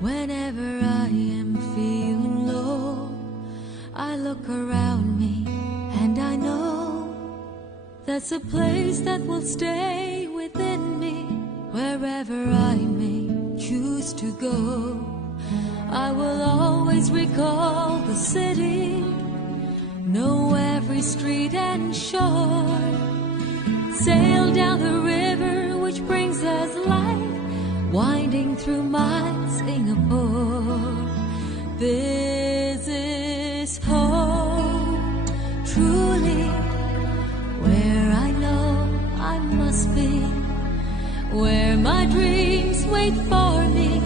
Whenever I am feeling low, I look around me and I know there's a place that will stay within me. Wherever I may choose to go, I will always recall the city, know every street and shore, sail down the river which brings us life, winding through my Singapore. This is home, truly, where I know I must be, where my dreams wait for me,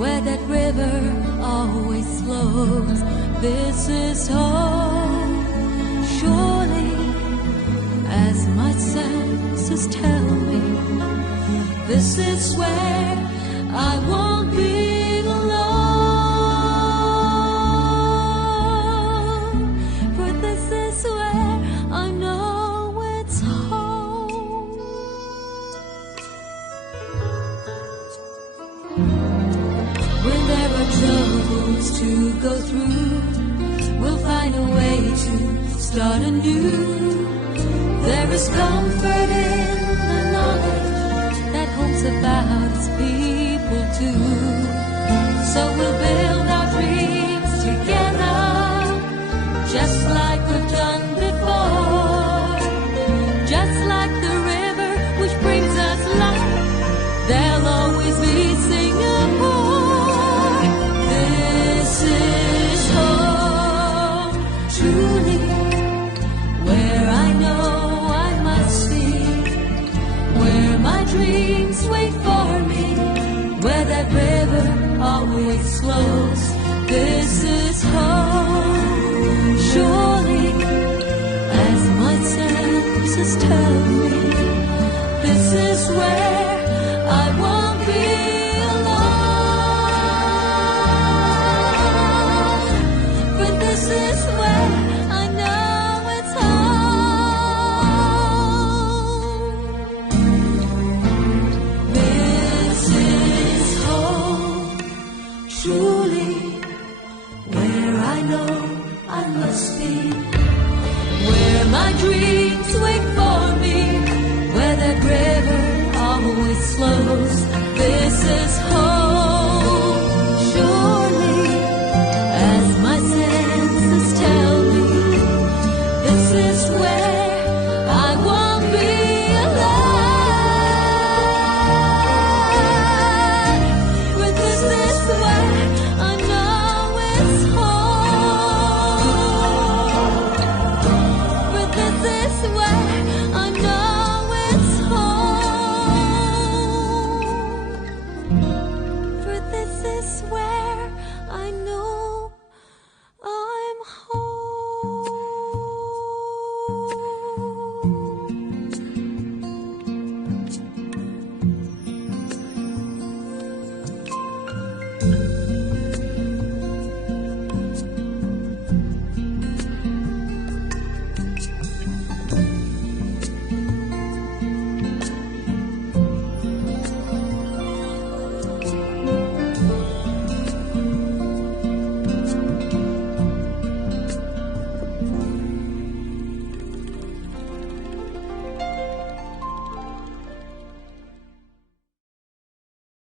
where that river always flows. This is home, surely, as my senses tell me. This is where I won't be alone, for this is where I know it's home. When there are troubles to go through, we'll find a way to start anew. There is comfort in the knowledge that home's about its people too. So we'll build our dreams together, just like we've done before. Just like the river which brings us life, there'll always be Singapore. This is home, truly, where I know I must be, where my dreams wait for me, where that river always flows. This is home, surely, as my senses tell me. This is where I won't be alone, but this is where I know it's home. This is home, truly, where I know I must be, where my dreams wait for me, where that river always flows. This is home, surely, as my senses tell me. This is where I won't be alone, but this is where I know it's home. But this is where I know it's home. For this is where I know